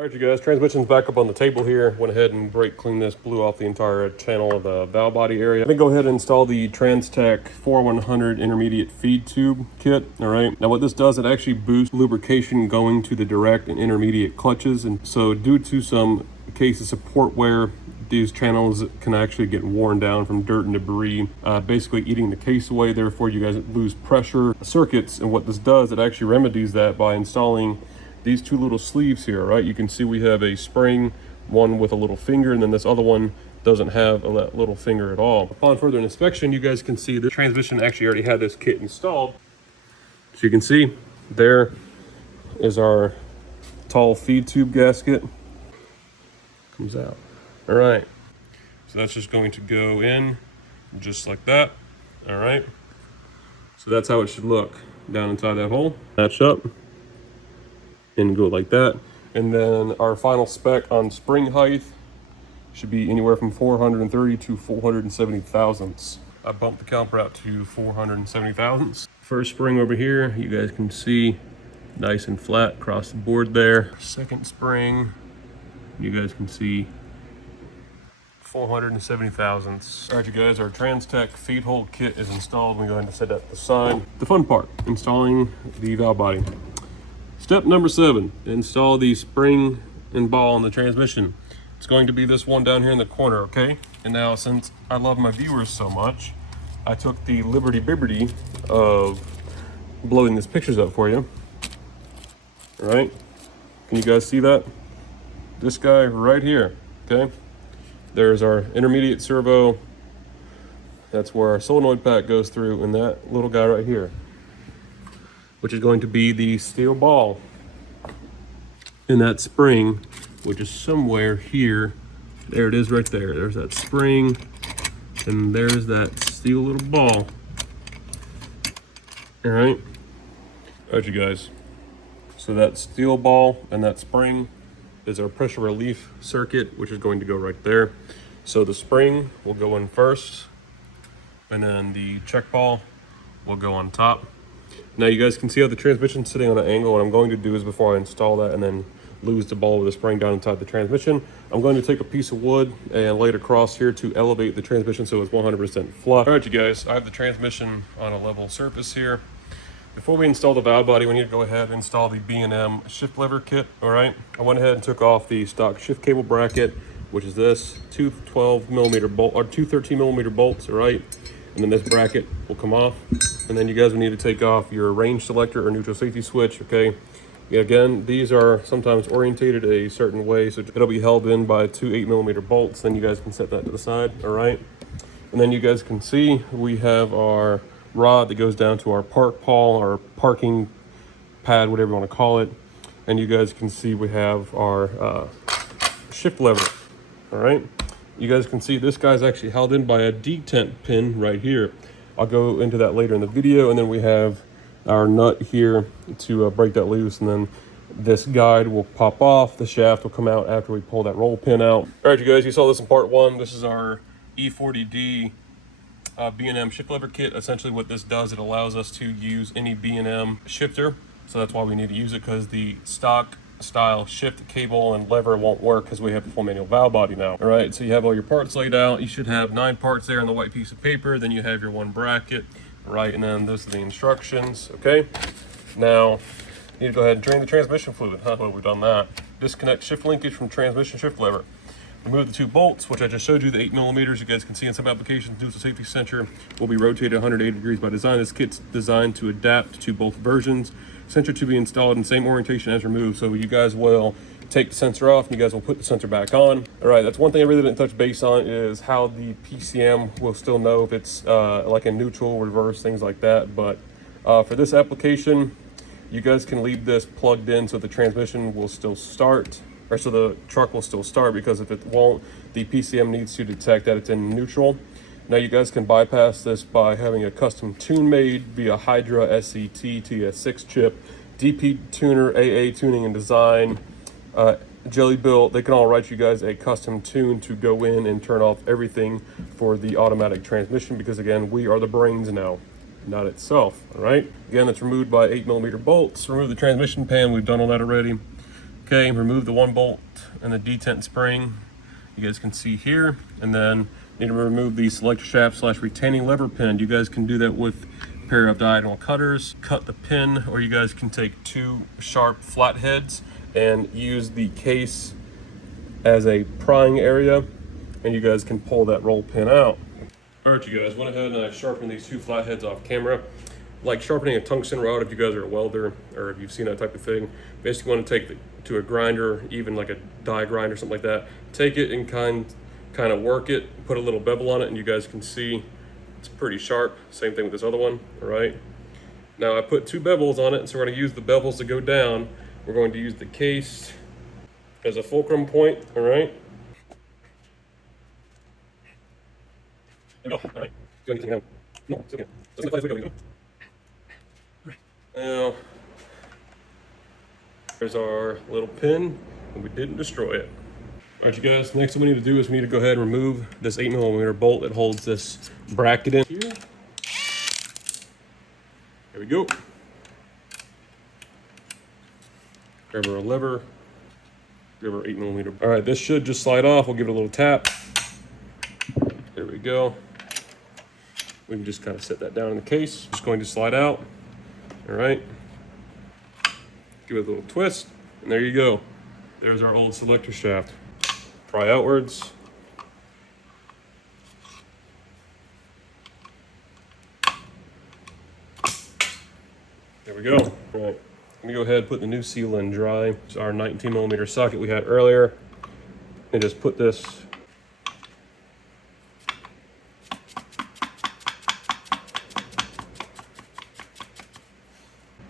All right, you guys, transmission's back up on the table here. Went ahead and brake cleaned this, blew off the entire channel of the valve body area. I'm gonna go ahead and install the TransTech 4100 intermediate feed tube kit. All right, now what this does, it actually boosts lubrication going to the direct and intermediate clutches. And so due to some cases of port wear, these channels can actually get worn down from dirt and debris, basically eating the case away. Therefore, you guys lose pressure circuits. And what this does, it actually remedies that by installing these two little sleeves here, right? You can see we have a spring, one with a little finger, and then this other one doesn't have a little finger at all. Upon further inspection, you guys can see the transmission actually already had this kit installed. So you can see there is our tall feed tube gasket. Comes out. All right, so that's just going to go in just like that. All right, so that's how it should look down inside that hole. Match up and go like that. And then our final spec on spring height should be anywhere from 430 to 470 thousandths. I bumped the caliper out to 470 thousandths. First spring over here, you guys can see nice and flat across the board there. Second spring, you guys can see 470 thousandths. All right, you guys, our TransTech feed hole kit is installed. We're going to set that aside. The fun part, installing the valve body. Step number 7, install the spring and ball in the transmission. It's going to be this one down here in the corner, okay? And now, since I love my viewers so much, I took the liberty of blowing these pictures up for you. All right, can you guys see that? This guy right here, okay? There's our intermediate servo. That's where our solenoid pack goes through, and that little guy right here, which is going to be the steel ball. And that spring, which is somewhere here. There it is right there. There's that spring, and there's that steel little ball. All right, you guys. So that steel ball and that spring is our pressure relief circuit, which is going to go right there. So the spring will go in first, and then the check ball will go on top. Now you guys can see how the transmission's sitting on an angle. What I'm going to do is, before I install that and then lose the ball with the spring down inside the transmission, I'm going to take a piece of wood and lay it across here to elevate the transmission so it's 100% flush. All right, you guys, I have the transmission on a level surface here. Before we install the valve body, we need to go ahead and install the B&M shift lever kit, all right? I went ahead and took off the stock shift cable bracket, which is this, two 12mm bolt, or two 13mm bolts, all right? And then this bracket will come off. And then you guys will need to take off your range selector or neutral safety switch, okay? Again, these are sometimes orientated a certain way, so it'll be held in by two 8mm bolts. Then you guys can set that to the side, all right? And then you guys can see we have our rod that goes down to our park pawl or parking pad, whatever you want to call it. And you guys can see we have our shift lever, all right? You guys can see this guy's actually held in by a detent pin right here. I'll go into that later in the video. And then we have our nut here to break that loose, and then this guide will pop off. The shaft will come out after we pull that roll pin out. All right, you guys, you saw this in part 1. This is our E40D B&M shift lever kit. Essentially what this does, it allows us to use any B&M shifter. So that's why we need to use it, because the stock style shift cable and lever won't work because we have the full manual valve body now. All right, so you have all your parts laid out. You should have 9 parts there on the white piece of paper. Then you have your one bracket, right? And then this is the instructions, okay? Now, you need to go ahead and drain the transmission fluid. Well, we've done that. Disconnect shift linkage from transmission shift lever. Remove the 2 bolts, which I just showed you, the 8mm. You guys can see in some applications, neutral safety sensor will be rotated 180 degrees by design. This kit's designed to adapt to both versions. Sensor to be installed in the same orientation as removed. So you guys will take the sensor off and you guys will put the sensor back on. All right, that's one thing I really didn't touch base on, is how the PCM will still know if it's like a neutral, reverse, things like that. But for this application, you guys can leave this plugged in so the transmission will still start, or so the truck will still start, because if it won't, the PCM needs to detect that it's in neutral. Now you guys can bypass this by having a custom tune made via Hydra SCT TS6 chip, DP tuner, AA tuning and design, Jelly Built. They can all write you guys a custom tune to go in and turn off everything for the automatic transmission, because again, we are the brains now, not itself. All right, again, that's removed by 8mm bolts. Remove the transmission pan, we've done all that already. Okay, remove the 1 bolt and the detent spring. You guys can see here, and then need to remove the selector shaft slash retaining lever pin. You guys can do that with a pair of diagonal cutters, cut the pin, or you guys can take 2 sharp flatheads and use the case as a prying area, and you guys can pull that roll pin out. All right, you guys, went ahead and I sharpened these 2 flatheads off camera. Like sharpening a tungsten rod, if you guys are a welder or if you've seen that type of thing, basically want to take to a grinder, even like a die grinder or something like that, take it and kind of work it, put a little bevel on it, and you guys can see it's pretty sharp. Same thing with this other one. All right, now I put 2 bevels on it, so we're going to use the bevels to go down. We're going to use the case as a fulcrum point. All right, all right. Do anything now? No, it's okay. Now, there's our little pin, and we didn't destroy it. All right, you guys, next thing we need to do is we need to go ahead and remove this 8mm bolt that holds this bracket in here. There we go. Grab our lever, grab our 8mm. All right, this should just slide off. We'll give it a little tap. There we go. We can just kind of set that down in the case. Just going to slide out. All right, give it a little twist, and there you go. There's our old selector shaft. Pry outwards. There we go. All right, I'm gonna go ahead and put the new seal in dry. It's our 19mm socket we had earlier, and just put this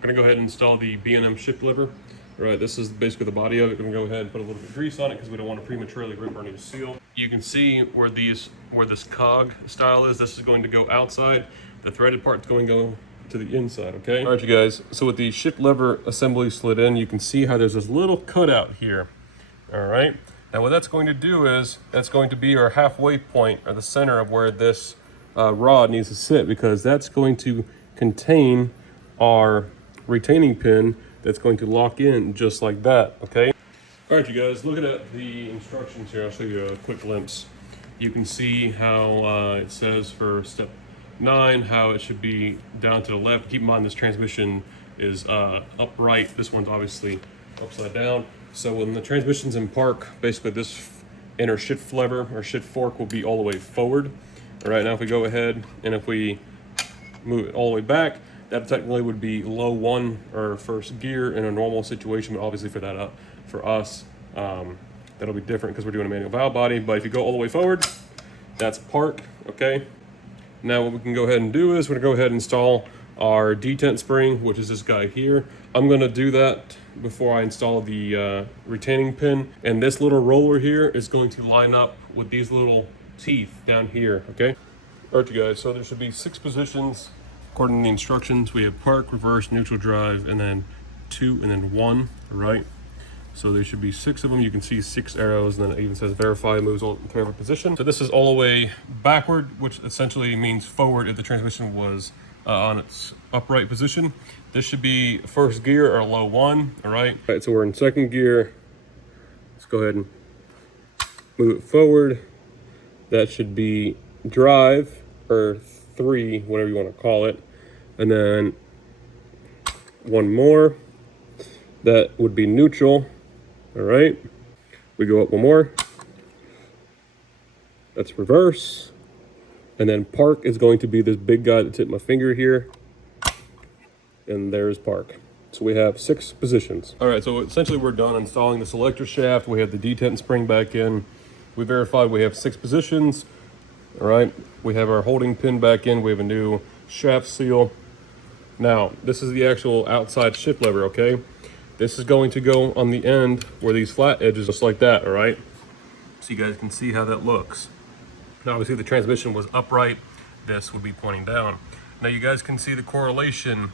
I'm gonna go ahead and install the B&M shift lever. All right, this is basically the body of it. I'm gonna go ahead and put a little bit of grease on it because we don't want to prematurely rip our new seal. You can see where this cog style is. This is going to go outside. The threaded part's going to go to the inside, okay? All right, you guys, so with the shift lever assembly slid in, you can see how there's this little cutout here, all right? Now what that's going to do is, that's going to be our halfway point, or the center of where this rod needs to sit, because that's going to contain our retaining pin that's going to lock in just like that, okay? All right, you guys, looking at the instructions here, I'll show you a quick glimpse. You can see how it says for step 9, how it should be down to the left. Keep in mind this transmission is upright. This one's obviously upside down. So when the transmission's in park, basically this inner shift lever or shift fork will be all the way forward. All right, now if we go ahead and if we move it all the way back, that technically would be low 1 or first gear in a normal situation, but obviously for us, that'll be different because we're doing a manual valve body. But if you go all the way forward, that's park, okay? Now what we can go ahead and do is we're gonna go ahead and install our detent spring, which is this guy here. I'm gonna do that before I install the retaining pin. And this little roller here is going to line up with these little teeth down here, okay? All right, you guys, so there should be 6 positions. According to the instructions, we have park, reverse, neutral drive, and then 2, and then 1, right? So there should be 6 of them. You can see 6 arrows, and then it even says verify moves all in favorite position. So this is all the way backward, which essentially means forward if the transmission was on its upright position. This should be first gear or low 1, all right? All right, so we're in second gear. Let's go ahead and move it forward. That should be drive or 3, whatever you want to call it, and then 1 more, that would be neutral. All right, we go up 1 more, that's reverse, and then park is going to be this big guy that's hit my finger here, and there's park. So we have 6 positions. All right, so essentially we're done installing the selector shaft. We have the detent spring back in. We verified we have 6 positions. All right, we have our holding pin back in. We have a new shaft seal. Now, this is the actual outside shift lever, okay? This is going to go on the end where these flat edges, just like that, all right? So you guys can see how that looks. Now, obviously the transmission was upright. This would be pointing down. Now you guys can see the correlation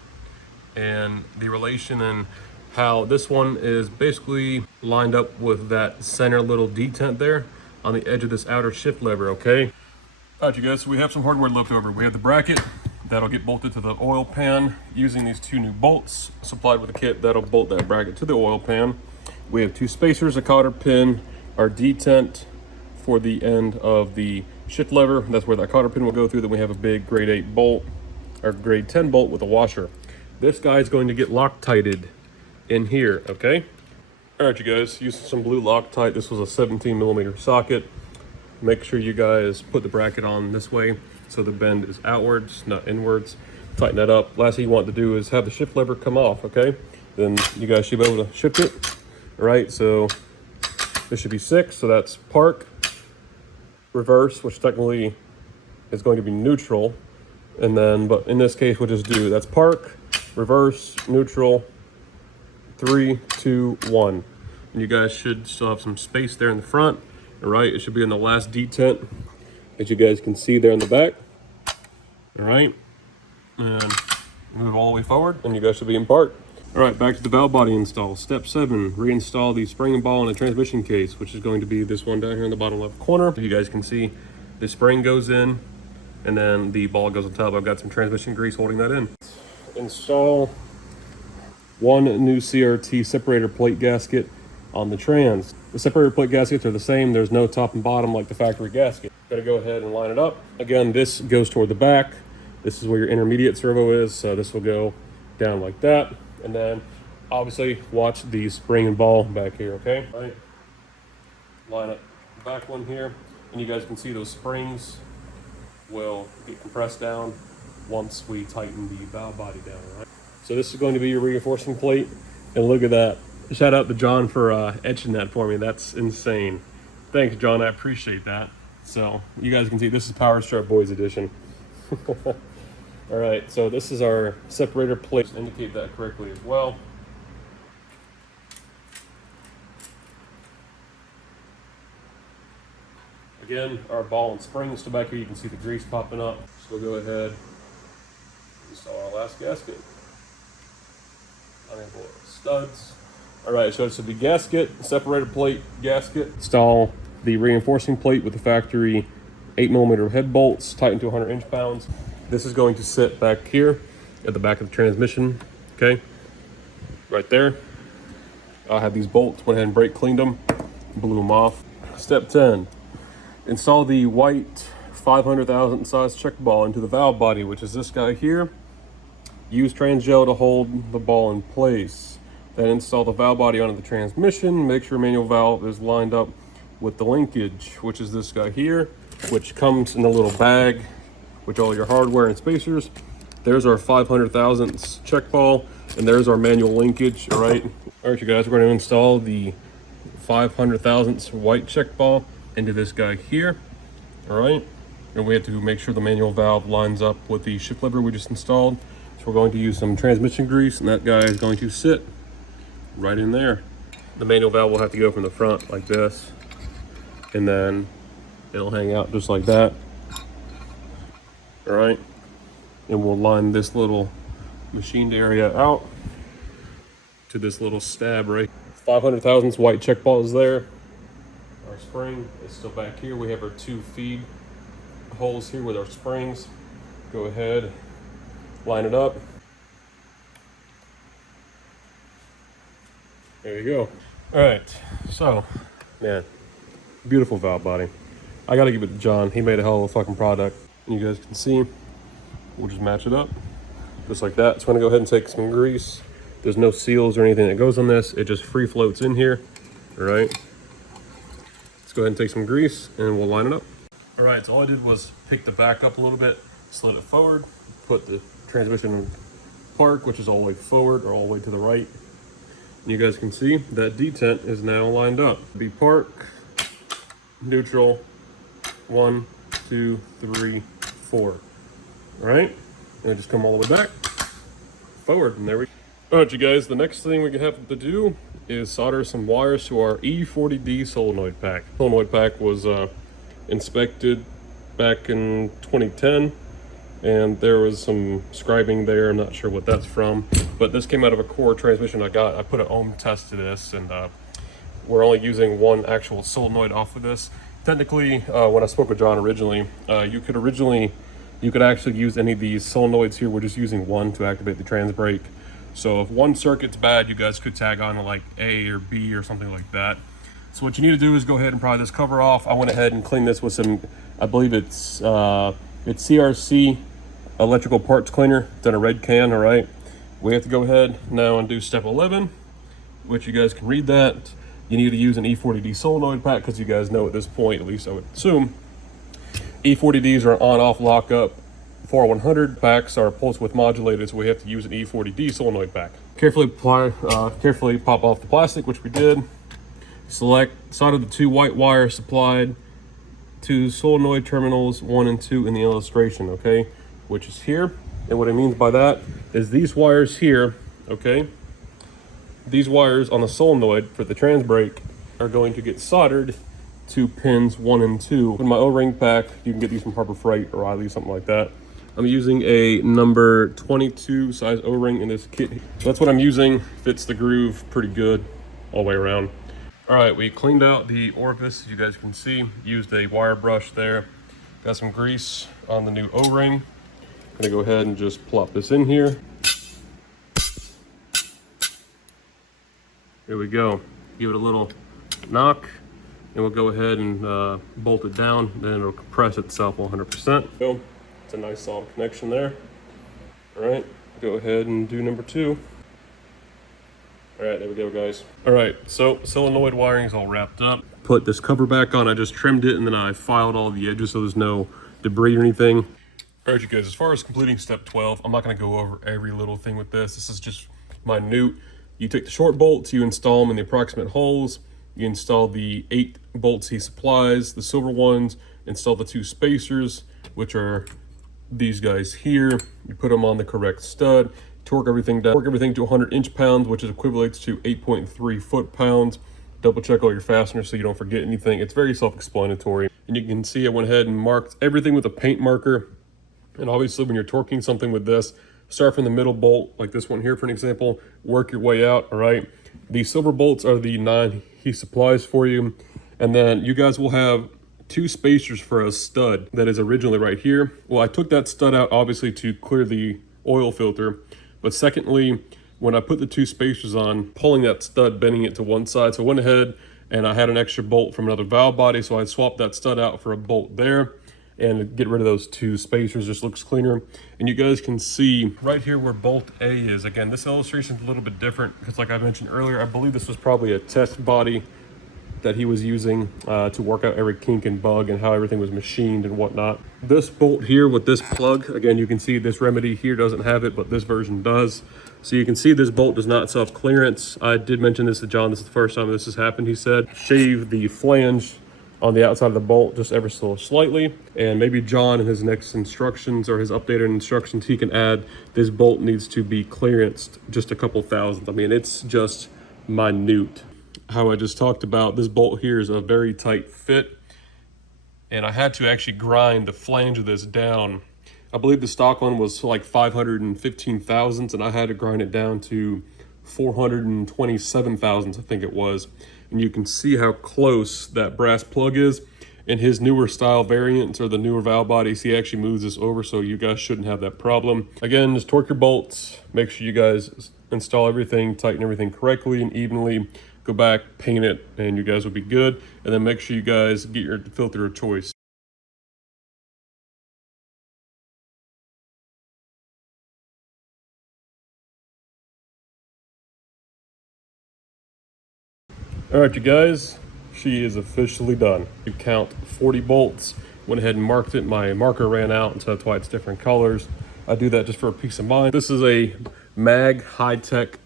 and the relation and how this one is basically lined up with that center little detent there on the edge of this outer shift lever, okay? All right, you guys, so we have some hardware left over. We have the bracket that'll get bolted to the oil pan using these 2 new bolts supplied with a kit that'll bolt that bracket to the oil pan. We have 2 spacers, a cotter pin, our detent for the end of the shift lever. That's where that cotter pin will go through. Then we have a big grade 8 bolt, or grade 10 bolt with a washer. This guy is going to get Loctited in here, okay? All right, you guys, using some blue Loctite. This was a 17mm socket. Make sure you guys put the bracket on this way so the bend is outwards, not inwards. Tighten that up. Last thing you want to do is have the shift lever come off, okay? Then you guys should be able to shift it. All right, so this should be 6, so that's park, reverse, which technically is going to be neutral, and then, but in this case, we'll just do, that's park, reverse, neutral, 3, 2, 1. And you guys should still have some space there in the front. All right, it should be in the last detent, as you guys can see there in the back. All right, and move all the way forward, and you guys should be in park. All right, back to the valve body install. Step 7, reinstall the spring ball in the transmission case, which is going to be this one down here in the bottom left corner. You guys can see the spring goes in, and then the ball goes on top. I've got some transmission grease holding that in. Install 1 new CRT separator plate gasket on the trans. The separator plate gaskets are the same. There's no top and bottom like the factory gasket. Gotta go ahead and line it up. Again, this goes toward the back. This is where your intermediate servo is, so this will go down like that. And then obviously watch the spring and ball back here, okay? All right. Line up the back one here, and you guys can see those springs will get compressed down once we tighten the valve body down, all right? So this is going to be your reinforcing plate, and look at that. Shout out to John for etching that for me. That's insane. Thanks, John, I appreciate that. So you guys can see this is Powerstroke Boys Edition. All right, so this is our separator plate. Indicate that correctly as well. Again, our ball and spring is still back here. You can see the grease popping up. So we'll go ahead and install our last gasket. Unable studs. All right, so it's the gasket, separator plate, gasket. Install the reinforcing plate with the factory 8mm head bolts, tightened to 100 inch-pounds. This is going to sit back here at the back of the transmission, okay? Right there. I had these bolts, went ahead and brake cleaned them, blew them off. Step 10, install the white 500,000 size check ball into the valve body, which is this guy here. Use trans gel to hold the ball in place. Then install the valve body onto the transmission. Make sure manual valve is lined up with the linkage, which is this guy here, which comes in a little bag with all your hardware and spacers. There's our 500 thousandths check ball, and there's our manual linkage. All right, you guys, we're going to install the 500 thousandths white check ball into this guy here. All right, and we have to make sure the manual valve lines up with the shift lever we just installed. So we're going to use some transmission grease, and that guy is going to sit right in there. The manual valve will have to go from the front like this, and then it'll hang out just like that. All right, and we'll line this little machined area out to this little stab right. 500 thousandths white check ball is there. Our spring is still back here. We have our 2 feed holes here with our springs. Go ahead, line it up. There you go. All right, so, man, beautiful valve body. I gotta give it to John. He made a hell of a fucking product. And you guys can see, we'll just match it up, just like that. So I'm gonna go ahead and take some grease. There's no seals or anything that goes on this. It just free floats in here, all right? Let's go ahead and take some grease and we'll line it up. All right, so all I did was pick the back up a little bit, slid it forward, put the transmission in park, which is all the way forward or all the way to the right. And you guys can see that detent is now lined up. Be park, neutral, 1, 2, 3, 4. All right, and just come all the way back, forward, and there we go. All right, you guys, the next thing we have to do is solder some wires to our E40D solenoid pack. Solenoid pack was inspected back in 2010, and there was some scribing there. I'm not sure what that's from, but this came out of a core transmission I got. I put an ohm test to this, and we're only using 1 actual solenoid off of this. Technically, when I spoke with John originally, you could actually use any of these solenoids here. We're just using 1 to activate the trans brake. So if one circuit's bad, you guys could tag on to like A or B or something like that. So what you need to do is go ahead and pry this cover off. I went ahead and cleaned this with some, I believe it's CRC electrical parts cleaner. It's in a red can, all right? We have to go ahead now and do step 11, which you guys can read that. You need to use an E40D solenoid pack because you guys know at this point, at least I would assume, E40Ds are on-off lockup. 4100 packs are pulse width modulated, so we have to use an E40D solenoid pack. Carefully pop off the plastic, which we did. Select side of the 2 white wires supplied to solenoid terminals 1 and 2 in the illustration, okay? Which is here. And what it means by that is these wires here, okay? These wires on the solenoid for the trans brake are going to get soldered to pins 1 and 2. In my O-ring pack, you can get these from Harbor Freight or Riley, something like that. I'm using a number 22 size O-ring in this kit. That's what I'm using. Fits the groove pretty good all the way around. All right, we cleaned out the orifice, as you guys can see. Used a wire brush there. Got some grease on the new O-ring. Gonna go ahead and just plop this in here. There we go. Give it a little knock, and we'll go ahead and bolt it down. Then it'll compress itself 100%. So it's a nice solid connection there. All right, go ahead and do number 2. All right, there we go, guys. All right, so solenoid wiring is all wrapped up. Put this cover back on. I just trimmed it, and then I filed all the edges so there's no debris or anything. All right, you guys, as far as completing step 12, I'm not gonna go over every little thing with this. This is just minute. You take the short bolts, you install them in the approximate holes. You install the 8 bolts he supplies, the silver ones, install the 2 spacers, which are these guys here. You put them on the correct stud. Torque everything down. Torque everything to 100 inch-pounds, which is equivalent to 8.3 foot-pounds. Double check all your fasteners so you don't forget anything. It's very self-explanatory. And you can see I went ahead and marked everything with a paint marker. And obviously when you're torquing something with this, start from the middle bolt, like this one here for an example, work your way out, all right? The silver bolts are the 9 he supplies for you. And then you guys will have 2 spacers for a stud that is originally right here. Well, I took that stud out obviously to clear the oil filter. But secondly, when I put the 2 spacers on, pulling that stud, bending it to one side. So I went ahead and I had an extra bolt from another valve body. So I swapped that stud out for a bolt there and get rid of those 2 spacers. Just looks cleaner. And you guys can see right here where bolt A is. Again, this illustration is a little bit different because like I mentioned earlier, I believe this was probably a test body that he was using to work out every kink and bug and how everything was machined and whatnot. This bolt here with this plug, again, you can see this remedy here doesn't have it, but this version does. So you can see this bolt does not self-clearance. I did mention this to John. This is the first time this has happened. He said, shave the flange on the outside of the bolt just ever so slightly. And maybe John in his next instructions or his updated instructions, he can add this bolt needs to be clearanced just a couple thousandth. I mean, it's just minute. How I just talked about, this bolt here is a very tight fit, and I had to actually grind the flange of this down. I believe the stock one was like 515 thousandths, and I had to grind it down to 427 thousandths, I think it was. And you can see how close that brass plug is. In his newer style variants or the newer valve bodies, he actually moves this over, so you guys shouldn't have that problem. Again, just torque your bolts, make sure you guys install everything, tighten everything correctly and evenly. Go back, paint it, and you guys will be good. And then make sure you guys get your filter of choice. All right, you guys, she is officially done. You count 40 bolts. Went ahead and marked it. My marker ran out, and so that's why it's different colors. I do that just for peace of mind. This is a MAG high-tech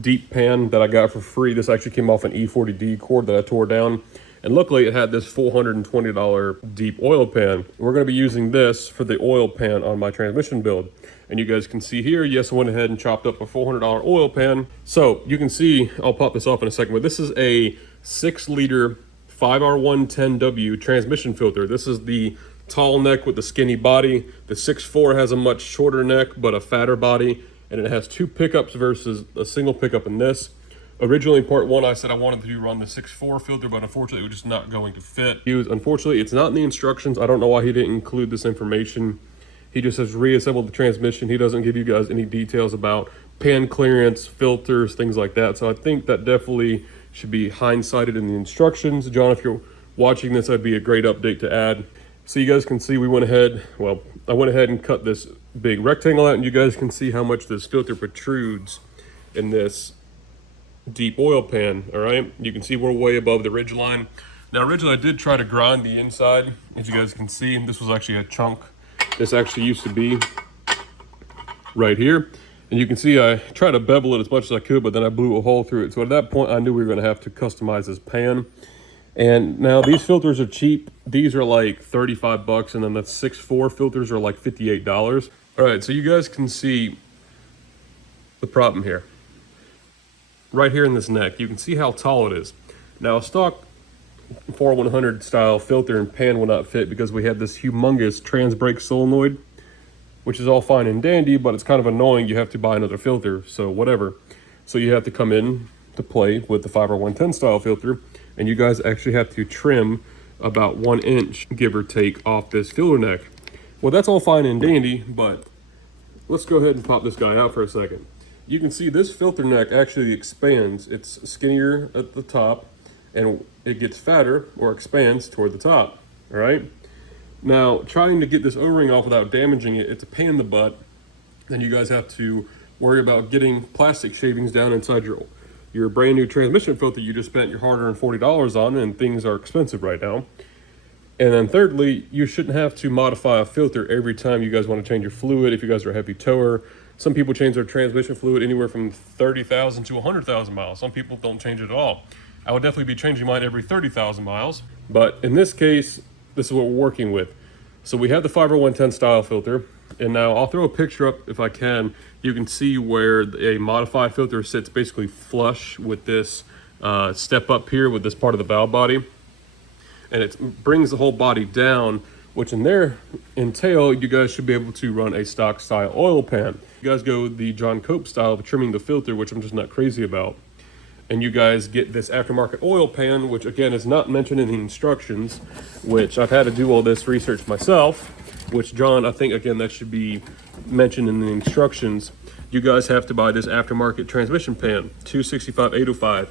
deep pan that I got for free. This actually came off an E40D cord that I tore down, and luckily it had this $420 deep oil pan. We're going to be using this for the oil pan on my transmission build, and you guys can see here, yes, I went ahead and chopped up a $400 oil pan. So you can see, I'll pop this off in a second, but this is a 6-liter 5R110W transmission filter. This is the tall neck with the skinny body. The 6.4 has a much shorter neck but a fatter body, and it has 2 pickups versus a single pickup in this. Originally in part 1, I said I wanted to run the 6.4 filter, but unfortunately it was just not going to fit. Unfortunately, it's not in the instructions. I don't know why he didn't include this information. He just says reassemble the transmission. He doesn't give you guys any details about pan clearance, filters, things like that. So I think that definitely should be hindsighted in the instructions. John, if you're watching this, that'd be a great update to add. So you guys can see we went ahead, well, I went ahead and cut this big rectangle out, and you guys can see how much this filter protrudes in this deep oil pan. All right, you can see we're way above the ridge line. Now originally I did try to grind the inside, as you guys can see. This was actually a chunk. This actually used to be right here, and you can see I tried to bevel it as much as I could, but then I blew a hole through it. So at that point I knew we were going to have to customize this pan. And now these filters are cheap. These are like 35 bucks, and then the 6.4 filters are like $58. All right, so you guys can see the problem here. Right here in this neck, you can see how tall it is. Now a stock 4100 style filter and pan will not fit because we have this humongous trans brake solenoid, which is all fine and dandy, but it's kind of annoying. You have to buy another filter, so whatever. So you have to come in to play with the 5R110 style filter, and you guys actually have to trim about 1 inch, give or take, off this filter neck. Well, that's all fine and dandy, but let's go ahead and pop this guy out for a second. You can see this filter neck actually expands. It's skinnier at the top, and it gets fatter or expands toward the top, all right? Now, trying to get this O-ring off without damaging it, it's a pain in the butt. Then you guys have to worry about getting plastic shavings down inside your brand new transmission filter you just spent your hard-earned $40 on, and things are expensive right now. And then thirdly, you shouldn't have to modify a filter every time you guys want to change your fluid if you guys are a heavy tower. Some people change their transmission fluid anywhere from 30,000 to 100,000 miles. Some people don't change it at all. I would definitely be changing mine every 30,000 miles. But in this case, this is what we're working with. So we have the 5R110 style filter, and now I'll throw a picture up if I can. You can see where a modified filter sits basically flush with this step up here with this part of the valve body, and it brings the whole body down, which in there entail you guys should be able to run a stock style oil pan. You guys go the John Cope style of trimming the filter, which I'm just not crazy about, and you guys get this aftermarket oil pan, which again is not mentioned in the instructions, which I've had to do all this research myself, which John, I think again that should be mentioned in the instructions. You guys have to buy this aftermarket transmission pan, 265/805.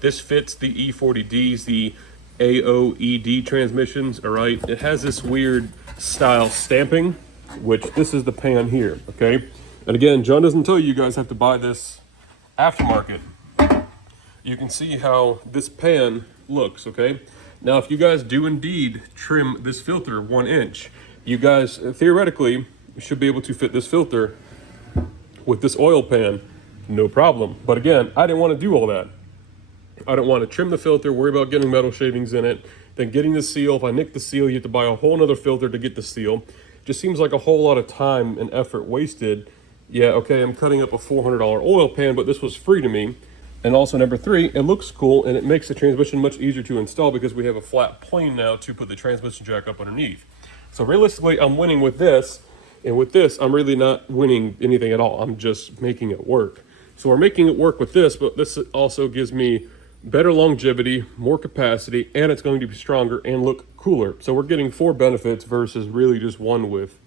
This fits the E40Ds, the AOED transmissions, all right? It has this weird style stamping, which this is the pan here, okay? And again, John doesn't tell you you guys have to buy this aftermarket. You can see how this pan looks, okay? Now, if you guys do indeed trim this filter 1 inch, you guys theoretically should be able to fit this filter with this oil pan, no problem. But again, I didn't want to do all that. I don't want to trim the filter, worry about getting metal shavings in it, then getting the seal. If I nick the seal, you have to buy a whole nother filter to get the seal. Just seems like a whole lot of time and effort wasted. Yeah, okay, I'm cutting up a $400 oil pan, but this was free to me. And also number 3, it looks cool, and it makes the transmission much easier to install because we have a flat plane now to put the transmission jack up underneath. So realistically, I'm winning with this, and with this, I'm really not winning anything at all. I'm just making it work. So we're making it work with this, but this also gives me better longevity, more capacity, and it's going to be stronger and look cooler. So we're getting 4 benefits versus really just one with.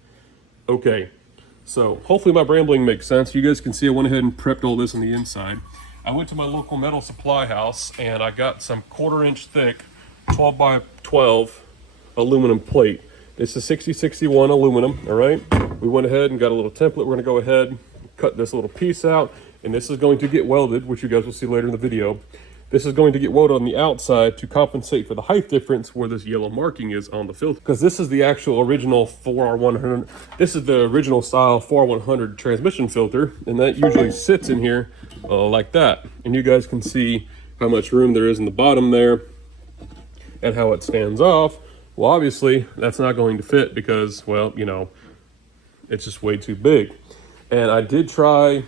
Okay, so hopefully my rambling makes sense. You guys can see I went ahead and prepped all this on the inside. I went to my local metal supply house and I got some 1/4 inch thick 12 by 12 aluminum plate. It's a 6061 aluminum, all right? We went ahead and got a little template. We're gonna go ahead, cut this little piece out, and this is going to get welded, which you guys will see later in the video. This is going to get welded on the outside to compensate for the height difference where this yellow marking is on the filter. Because this is the actual original 4R100. This is the original style 4R100 transmission filter, and that usually sits in here like that. And you guys can see how much room there is in the bottom there and how it stands off. Well, obviously, that's not going to fit because, well, you know, it's just way too big. And I did try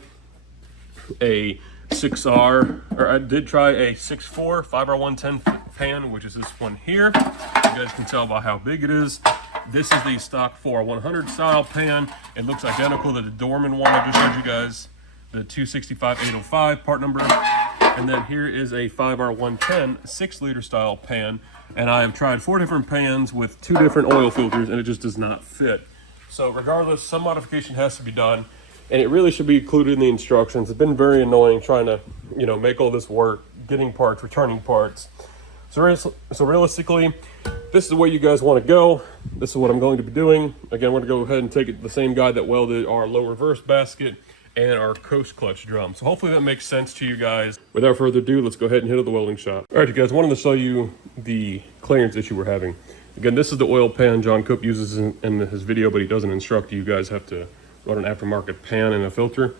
a 6R, or I did try a 6.4 5R110 pan, which is this one here. You guys can tell by how big it is. This is the stock 4R100 style pan. It looks identical to the Dorman one I just showed you guys, the 265/805 part number. And then here is a 5R110 6-liter style pan. And I have tried 4 different pans with 2 different oil filters, and it just does not fit. So regardless, some modification has to be done. and it really should be included in the instructions. It's been very annoying trying to, you know, make all this work, getting parts, returning parts. So realistically, this is the way you guys want to go. This is what I'm going to be doing. Again, we're going to go ahead and take it the same guy that welded our low reverse basket and our coast clutch drum. So hopefully that makes sense to you guys. Without further ado, let's go ahead and hit up the welding shop. All right, you guys, wanted to show you the clearance issue we're having. Again, this is the oil pan John Coop uses in his video, but he doesn't instruct you. You guys have to run an aftermarket pan and a filter.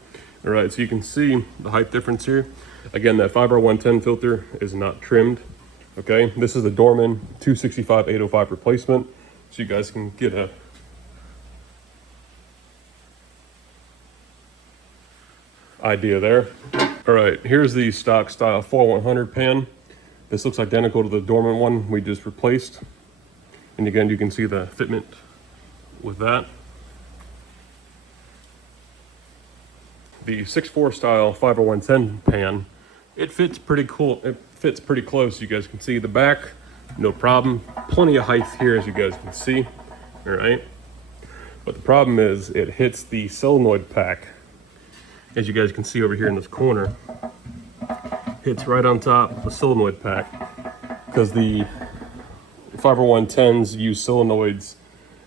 All right, so you can see the height difference here. Again, that 5R110 filter is not trimmed. Okay, this is the Dorman 265-805 replacement, so you guys can get a idea there. All right, here's the stock style 4100 pan. This looks identical to the Dorman one we just replaced. And again, you can see the fitment with that. The 6.4 style 5R110 pan, it fits pretty cool. It fits pretty close. You guys can see the back, no problem. Plenty of height here, as you guys can see. All right, but the problem is it hits the solenoid pack. As you guys can see over here in this corner, hits right on top of the solenoid pack, because the 5R110s use solenoids,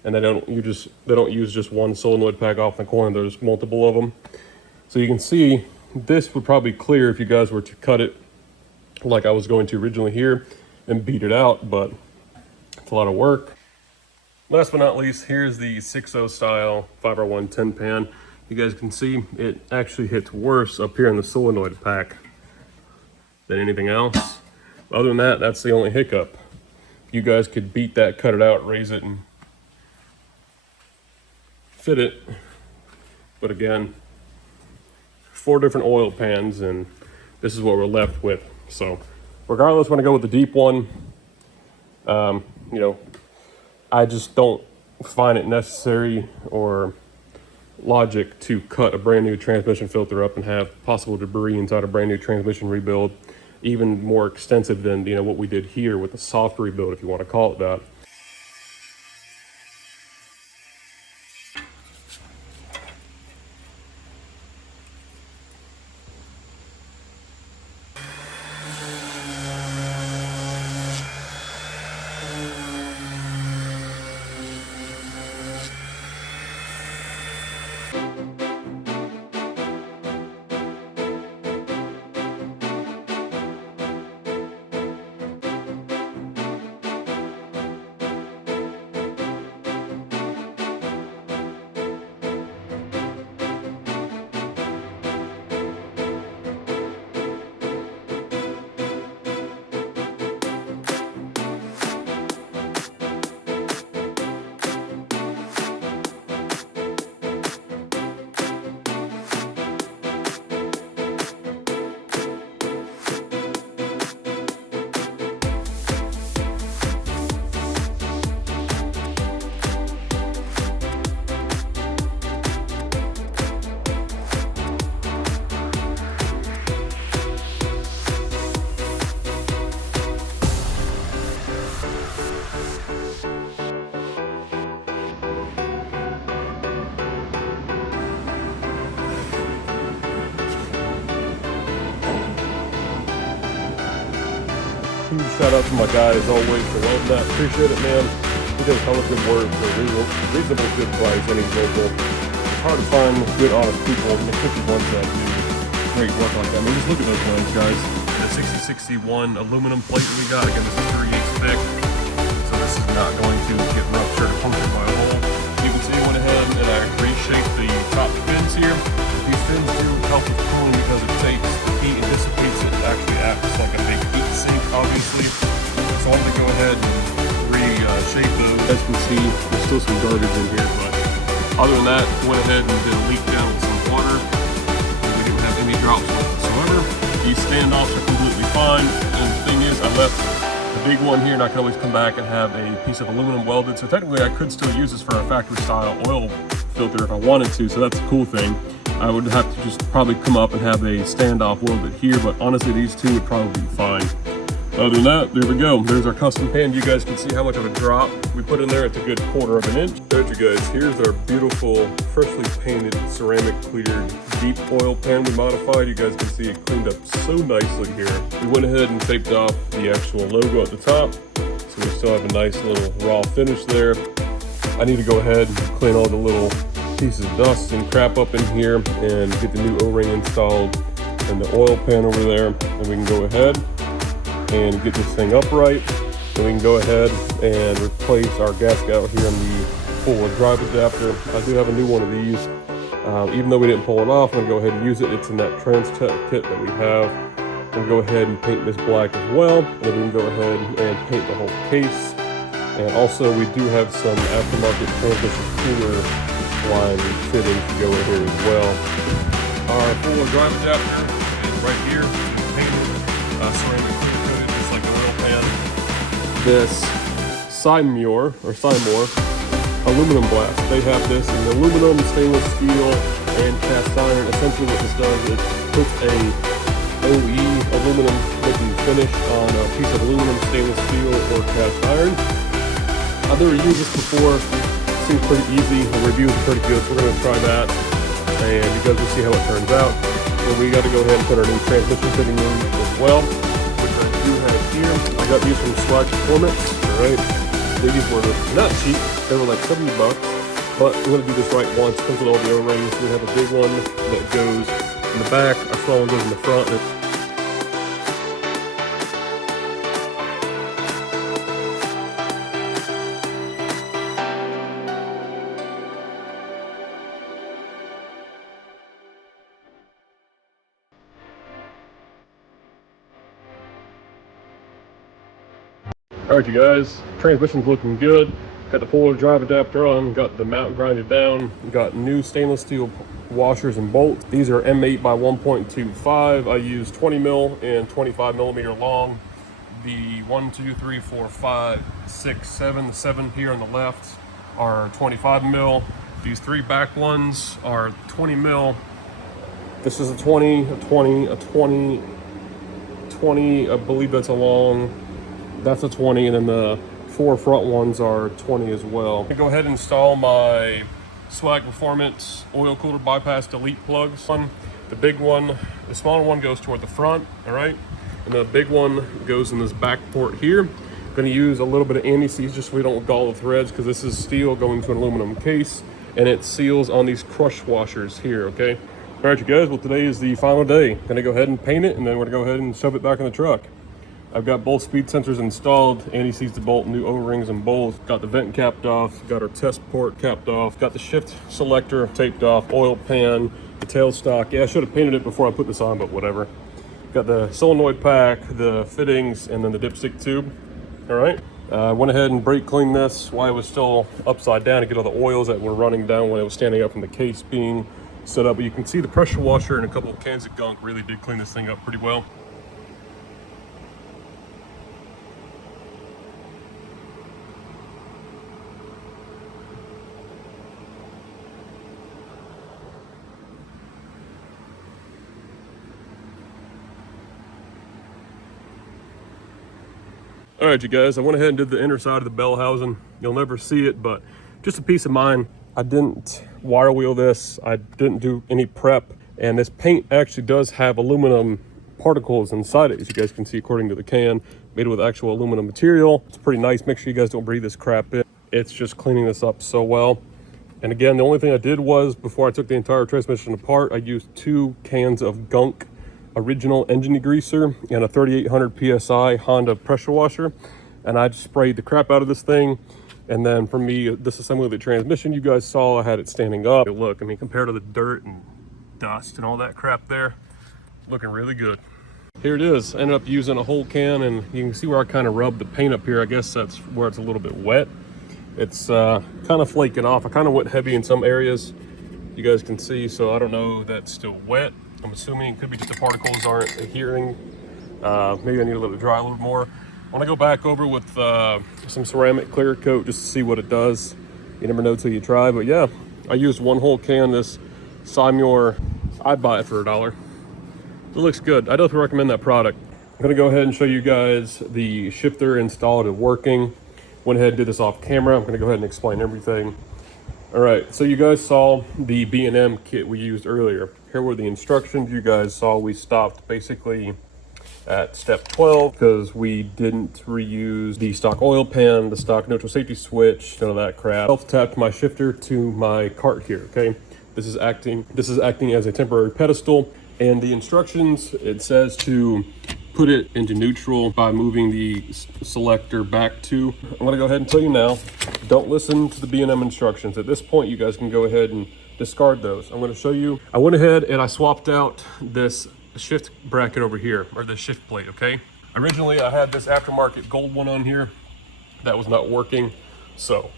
and they don't use just one solenoid pack off in the corner. There's multiple of them. So you can see this would probably clear if you guys were to cut it like I was going to originally here and beat it out, but it's a lot of work. Last but not least, here's the 6.0 style 5R110 pan. You guys can see it actually hits worse up here in the solenoid pack than anything else. Other than that, that's the only hiccup. You guys could beat that, cut it out, raise it, and fit it. But again, 4 different oil pans, and this is what we're left with. So regardless, when I go with the deep one, you know, I just don't find it necessary or logic to cut a brand new transmission filter up and have possible debris inside a brand new transmission rebuild, even more extensive than, you know, what we did here with the soft rebuild, if you want to call it that. Huge shout out to my guy as always for welding that. Appreciate it, man. He does a ton of good work for a reasonable good price, and he's local. It's hard to find good, honest people, especially ones that do great work like that. I mean, just look at those ones, guys. The 6061 aluminum plate that we got. Again, this is 3/8 thick, so this is not going to get ruptured or punctured by a hole. You can see I went ahead and I reshaped the top fins here. These fins do help with cooling because it takes the heat and dissipates it. It actually acts like a big heat sink, obviously. So I'm going to go ahead and reshape those. As you can see, there's still some garbage in here, but other than that, went ahead and did a leak down with some water. And we didn't have any drops whatsoever. These standoffs are completely fine. And the thing is, I left the big one here, and I can always come back and have a piece of aluminum welded. So technically, I could still use this for a factory-style oil filter if I wanted to. So that's a cool thing. I would have to just probably come up and have a standoff welded here, but honestly, these two would probably be fine. Other than that, there we go. There's our custom pan. You guys can see how much of a drop we put in there. It's a good 1/4 of an inch. Alright, you guys, here's our beautiful, freshly painted, ceramic cleared, deep oil pan we modified. You guys can see it cleaned up so nicely here. We went ahead and taped off the actual logo at the top, so we still have a nice little raw finish there. I need to go ahead and clean all the little pieces of dust and crap up in here and get the new O-ring installed and the oil pan over there, and we can go ahead and get this thing upright. And we can go ahead and replace our gasket out here in the full drive adapter. I do have a new one of these. Even though we didn't pull it off, I'm gonna go ahead and use it. It's in that TRANSMISSION kit that we have. We'll go ahead and paint this black as well. And then we can go ahead and paint the whole case. And also we do have some aftermarket transmission cooler line fitting to go in here as well. Our full drive adapter is right here. It's painted, ceramic clear coated, just like the oil pan. This Seymour aluminum blast. They have this in aluminum, stainless steel, and cast iron. Essentially what this does is puts a OE aluminum looking finish on a piece of aluminum, stainless steel, or cast iron. I've never used this before. It seems pretty easy. The review is pretty good, so we're going to try that, and you guys will see how it turns out. And we got to go ahead and put our new transmission fitting in as well, which I do have here. I got these from Swag Performance. All right, these were not cheap. They were like $70, but we're going to do this right once. Comes with all the O-rings. We have a big one that goes in the back. A small one goes in the front. Alright, you guys, transmission's looking good. Got the full drive adapter on, got the mount grinded down, got new stainless steel washers and bolts. These are M8 by 1.25. I use 20 mil and 25 millimeter long. The 1, 2, 3, 4, 5, 6, 7, the 7 here on the left are 25 mil. These 3 back ones are 20 mil. This is a 20, a 20, a 20, 20, I believe that's a long. That's a 20, and then the 4 front ones are 20 as well. I'm gonna go ahead and install my Swag Performance oil cooler bypass delete plugs. The big one, the smaller one goes toward the front, all right? And the big one goes in this back port here. I'm gonna use a little bit of anti-seize just so we don't gall the threads, because this is steel going to an aluminum case, and it seals on these crush washers here, okay? All right, you guys, well, today is the final day. Gonna go ahead and paint it, and then we're gonna go ahead and shove it back in the truck. I've got both speed sensors installed, anti-seize the bolt, new O-rings in both. Got the vent capped off, got our test port capped off, got the shift selector taped off, oil pan, the tailstock. Yeah, I should have painted it before I put this on, but whatever. Got the solenoid pack, the fittings, and then the dipstick tube. All right. Went ahead and brake cleaned this while it was still upside down to get all the oils that were running down when it was standing up from the case being set up. But you can see the pressure washer and a couple of cans of gunk really did clean this thing up pretty well. All right, you guys, I went ahead and did the inner side of the bell housing. You'll never see it, but just a peace of mind. I didn't wire wheel this. I didn't do any prep. And this paint actually does have aluminum particles inside it, as you guys can see according to the can. Made it with actual aluminum material. It's pretty nice. Make sure you guys don't breathe this crap in. It's just cleaning this up so well. And again, the only thing I did was, before I took the entire transmission apart, I used 2 cans of gunk original engine degreaser and a 3800 psi Honda pressure washer, and I just sprayed the crap out of this thing. And then for me, this assembly of the transmission you guys saw, I had it standing up. Look, I mean, compared to the dirt and dust and all that crap there, looking really good. Here it is. Ended up using a whole can, and you can see where I kind of rubbed the paint up here. I guess that's where it's a little bit wet. It's kind of flaking off. I kind of went heavy in some areas, you guys can see, so I don't know if that's still wet. I'm assuming it could be just the particles aren't adhering. Maybe I need to let it dry a little more. I want to go back over with some ceramic clear coat just to see what it does. You never know till you try, but yeah, I used 1 whole can. This Seymour, I'd buy it for $1. It looks good. I definitely recommend that product. I'm gonna go ahead and show you guys the shifter installed and working. Went ahead and did this off camera. I'm gonna go ahead and explain everything. All right, so you guys saw the B&M kit we used earlier. Here were the instructions. You guys saw we stopped basically at step 12 because we didn't reuse the stock oil pan, the stock neutral safety switch, none of that crap. Self-tapped my shifter to my cart here, okay? This is acting as a temporary pedestal, and the instructions, it says to put it into neutral by moving the selector back to. I'm gonna go ahead and tell you now, don't listen to the B&M instructions. At this point, you guys can go ahead and discard those. I'm gonna show you. I went ahead and I swapped out this shift bracket over here, or the shift plate, okay? Originally, I had this aftermarket gold one on here. That was not working, so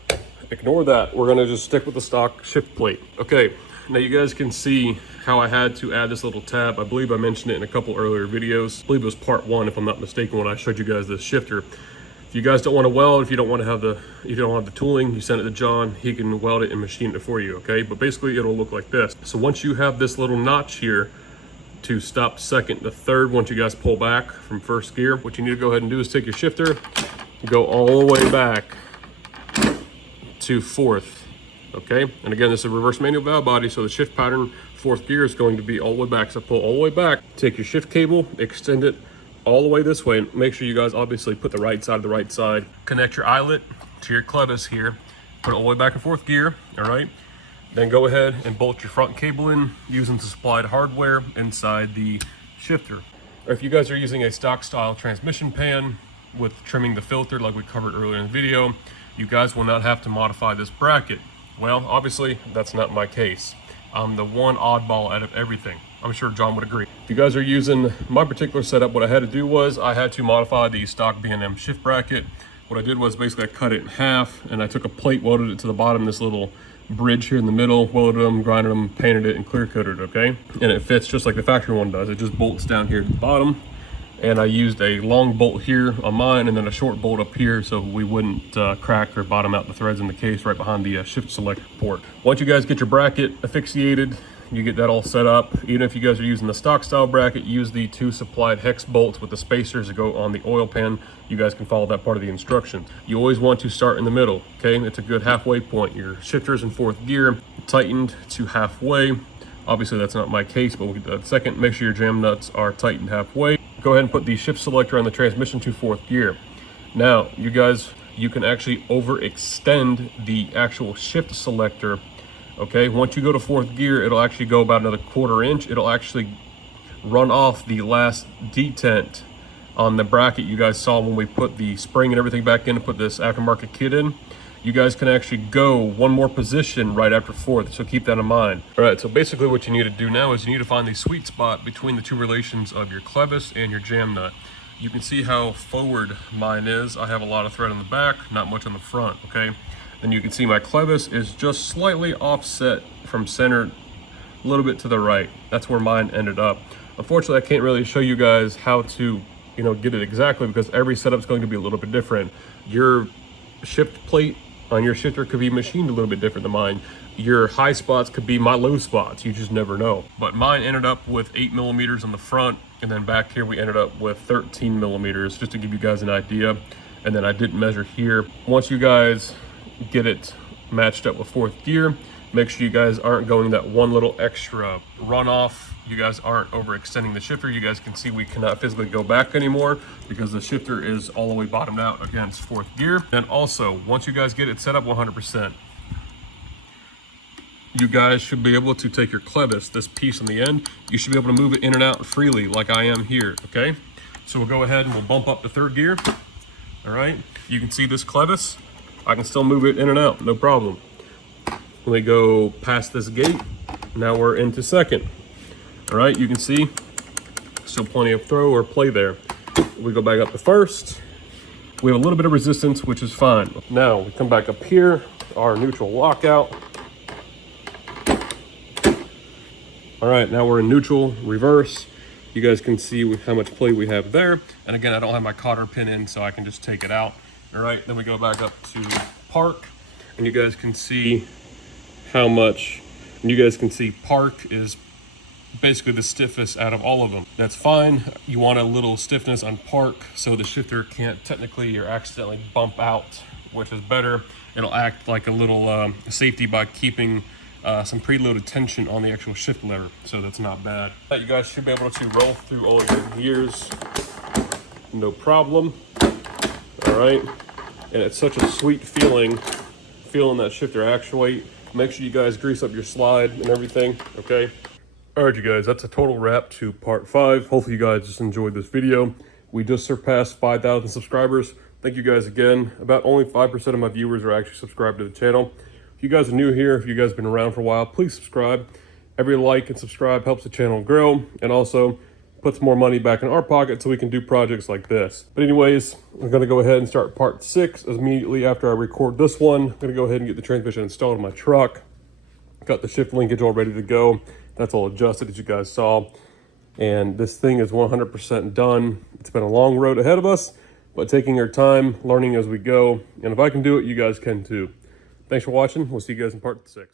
ignore that. We're gonna just stick with the stock shift plate. Okay, now you guys can see how I had to add this little tab. I believe I mentioned it in a couple earlier videos. I believe it was part 1, if I'm not mistaken, when I showed you guys this shifter. If you guys don't want to weld, if you don't want to have the tooling, you send it to John. He can weld it and machine it for you, okay? But basically, it'll look like this. So once you have this little notch here to stop second to third, once you guys pull back from first gear, what you need to go ahead and do is take your shifter, go all the way back to fourth, okay? And again, this is a reverse manual valve body, so the shift pattern, fourth gear, is going to be all the way back. So pull all the way back, take your shift cable, extend it all the way this way, and make sure you guys obviously put the right side to the right side. Connect your eyelet to your clevis here, put it all the way back in fourth gear, all right? Then go ahead and bolt your front cable in using the supplied hardware inside the shifter. Or if you guys are using a stock style transmission pan with trimming the filter like we covered earlier in the video, you guys will not have to modify this bracket. Well, obviously that's not my case. I'm the one oddball out of everything. I'm sure John would agree. If you guys are using my particular setup, what I had to do was I had to modify the stock B&M shift bracket. What I did was basically I cut it in half and I took a plate, welded it to the bottom, this little bridge here in the middle, welded them, grinded them, painted it, and clear coated it, okay? And it fits just like the factory one does. It just bolts down here to the bottom. And I used a long bolt here on mine and then a short bolt up here so we wouldn't crack or bottom out the threads in the case right behind the shift select port. Once you guys get your bracket asphyxiated, you get that all set up. Even if you guys are using the stock style bracket, use the 2 supplied hex bolts with the spacers that go on the oil pan. You guys can follow that part of the instructions. You always want to start in the middle, okay? It's a good halfway point. Your shifter's in fourth gear, tightened to halfway. Obviously that's not my case, but we'll get that second. Make sure your jam nuts are tightened halfway. Go ahead and put the shift selector on the transmission to fourth gear. Now, you guys, you can actually overextend the actual shift selector. Okay, once you go to fourth gear, it'll actually go about another 1/4 inch. It'll actually run off the last detent on the bracket you guys saw when we put the spring and everything back in and put this aftermarket kit in. You guys can actually go one more position right after fourth, so keep that in mind. All right, so basically what you need to do now is you need to find the sweet spot between the 2 relations of your clevis and your jam nut. You can see how forward mine is. I have a lot of thread on the back, not much on the front, okay? Then you can see my clevis is just slightly offset from center, a little bit to the right. That's where mine ended up. Unfortunately, I can't really show you guys how to, get it exactly because every setup is going to be a little bit different. Your shift plate on your shifter could be machined a little bit different than mine. Your high spots could be my low spots. You just never know. But mine ended up with 8 millimeters on the front, and then back here we ended up with 13 millimeters, just to give you guys an idea. And then I didn't measure here. Once you guys get it matched up with fourth gear, make sure you guys aren't going that one little extra runoff. You guys aren't overextending the shifter. You guys can see we cannot physically go back anymore because the shifter is all the way bottomed out against fourth gear. And also, once you guys get it set up 100%, you guys should be able to take your clevis, this piece on the end, you should be able to move it in and out freely like I am here, okay? So we'll go ahead and we'll bump up to third gear, all right? You can see this clevis. I can still move it in and out, no problem. When we go past this gate, now we're into second. All right, you can see still plenty of throw or play there. We go back up to first. We have a little bit of resistance, which is fine. Now we come back up here, our neutral lockout. All right, now we're in neutral, reverse. You guys can see how much play we have there. And again, I don't have my cotter pin in, so I can just take it out. All right, then we go back up to park, and you guys can see how much, and you guys can see park is basically the stiffest out of all of them. That's fine. You want a little stiffness on park so the shifter can't technically or accidentally bump out, which is better. It'll act like a little safety by keeping some preloaded tension on the actual shift lever, so that's not bad. You guys should be able to roll through all your gears, no problem. All right, and it's such a sweet feeling that shifter actuate. Make sure you guys grease up your slide and everything, okay? All right, you guys, that's a total wrap to part 5. Hopefully you guys just enjoyed this video. We just surpassed 5,000 subscribers. Thank you guys again. About only 5% of my viewers are actually subscribed to the channel. If you guys are new here, if you guys have been around for a while, please subscribe. Every like and subscribe helps the channel grow and also puts more money back in our pocket so we can do projects like this. But anyways, we're gonna go ahead and start part 6 immediately after I record this one. I'm gonna go ahead and get the transmission installed in my truck. Got the shift linkage all ready to go. That's all adjusted, as you guys saw. And this thing is 100% done. It's been a long road ahead of us, but taking our time, learning as we go. And if I can do it, you guys can too. Thanks for watching. We'll see you guys in part 6.